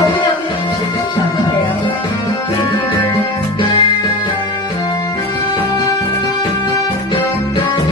Thank you.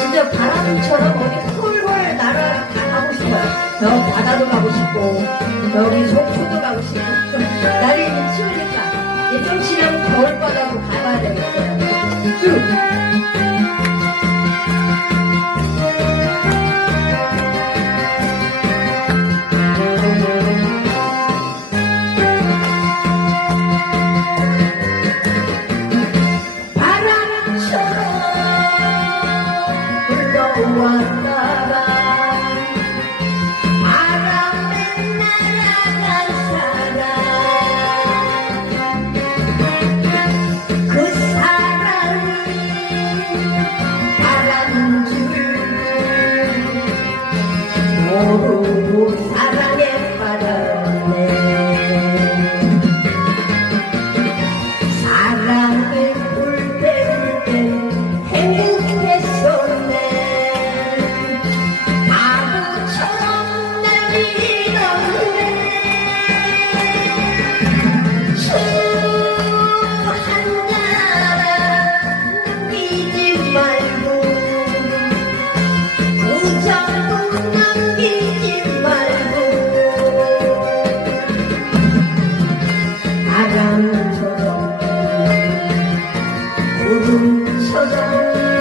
진짜 바람처럼 어디 훌훌 날아 가고 싶어요 저 바다도 가고 싶고 여기 속초도 가고 싶고 지나면 겨울바다도 가봐야 되겠어요. 쭉 amor. today.